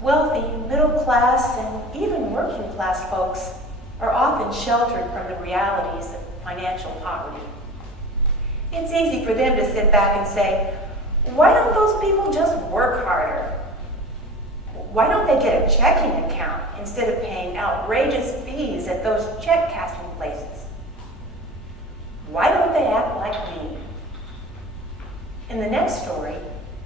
Wealthy, middle class, and even working class folks are often sheltered from the realities of financial poverty. It's easy for them to sit back and say, why don't those people just work harder? Why don't they get a checking account instead of paying outrageous fees at those check cashing places? Why don't they act like me? In the next story,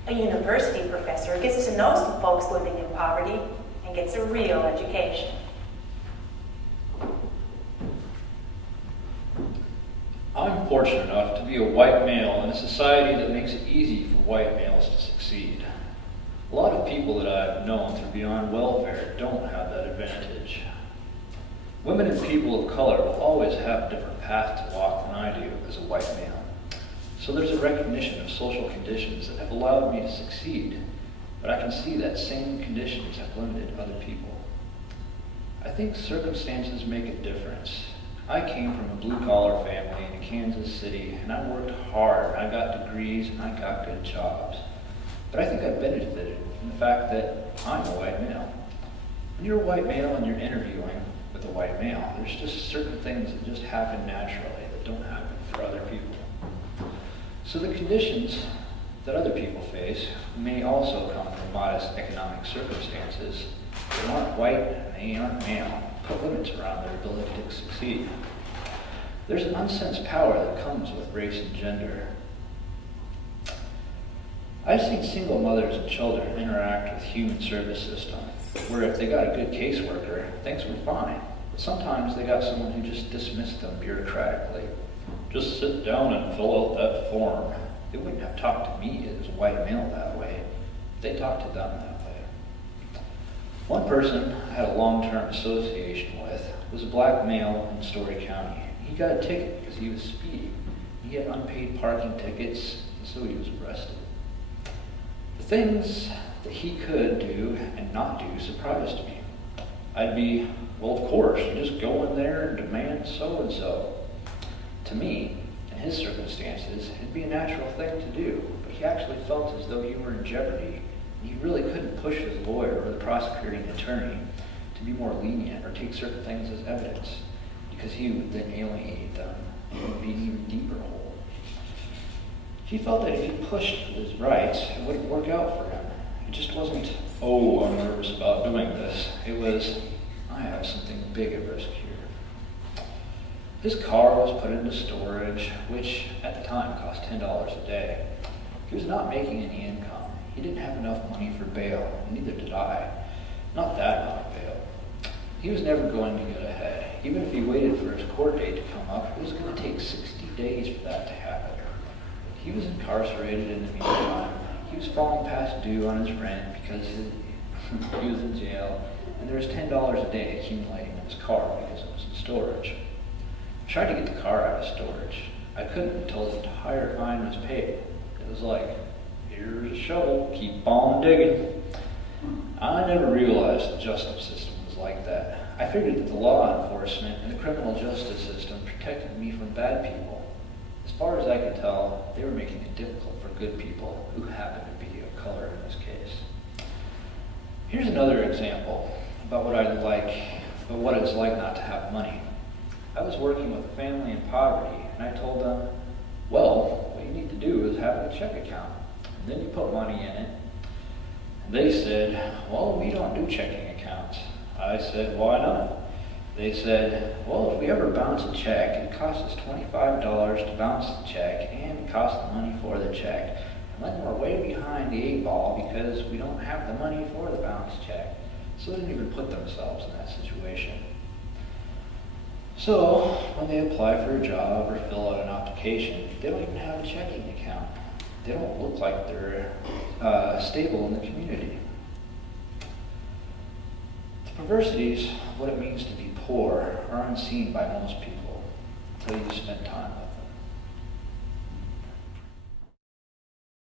a university professor gets to know some folks living in poverty and gets a real education. I'm fortunate enough to be a white male in a society that makes it easy for white males to succeed. A lot of people that I've known through beyond welfare don't have that advantage. Women and people of color will always have a different path to walk than I do as a white male. So there's a recognition of social conditions that have allowed me to succeed, but I can see that same conditions have limited other people. I think circumstances make a difference. I came from a blue-collar family in Kansas City, and I worked hard. I got degrees, and I got good jobs. But I think I benefited from the fact that I'm a white male. When you're a white male and you're interviewing with a white male, there's just certain things that just happen naturally that don't happen for other people. So the conditions that other people face may also come from modest economic circumstances. They aren't white and they aren't male. Put limits around their ability to succeed. There's an unsensed power that comes with race and gender. I've seen single mothers and children interact with human service system, where if they got a good caseworker, things were fine. But sometimes they got someone who just dismissed them bureaucratically. Just sit down and fill out that form. They wouldn't have talked to me as a white male that way. They talked to them that way. One person I had a long-term association with was a black male in Story County. He got a ticket because he was speeding. He had unpaid parking tickets, and so he was arrested. The things that he could do and not do surprised me. I'd be, well, of course, you just go in there and demand so-and-so. To me, in his circumstances, it'd be a natural thing to do, but he actually felt as though he were in jeopardy. He really couldn't push his lawyer or the prosecuting attorney to be more lenient or take certain things as evidence, because he would then alienate them and would be an even deeper hole. He felt that if he pushed for his rights, it wouldn't work out for him. It just wasn't, oh, I'm nervous about doing this. It was, I have something big at risk here. His car was put into storage, which at the time cost $10 a day. He was not making any income. He didn't have enough money for bail, and neither did I. Not that amount of bail. He was never going to get ahead. Even if he waited for his court date to come up, it was going to take 60 days for that to happen. He was incarcerated in the meantime. He was falling past due on his rent because he was in jail, and there was $10 a day accumulating in his car because it was in storage. I tried to get the car out of storage. I couldn't until the entire fine was paid. It was like, here's a shovel, keep on digging. I never realized the justice system was like that. I figured that the law enforcement and the criminal justice system protected me from bad people. As far as I could tell, they were making it difficult for good people who happened to be of color in this case. Here's another example about what it's like not to have money. I was working with a family in poverty, and I told them, well, what you need to do is have a check account. And then you put money in it. And they said, well, we don't do checking accounts. I said, why not? They said, well, if we ever bounce a check, it costs us $25 to bounce the check, and it costs the money for the check. And then we're way behind the 8 ball because we don't have the money for the bounce check. So they didn't even put themselves in that situation. So when they apply for a job or fill out an application, they don't even have a checking account. They don't look like they're stable in the community. The perversities of what it means to be poor are unseen by most people until you spend time with them.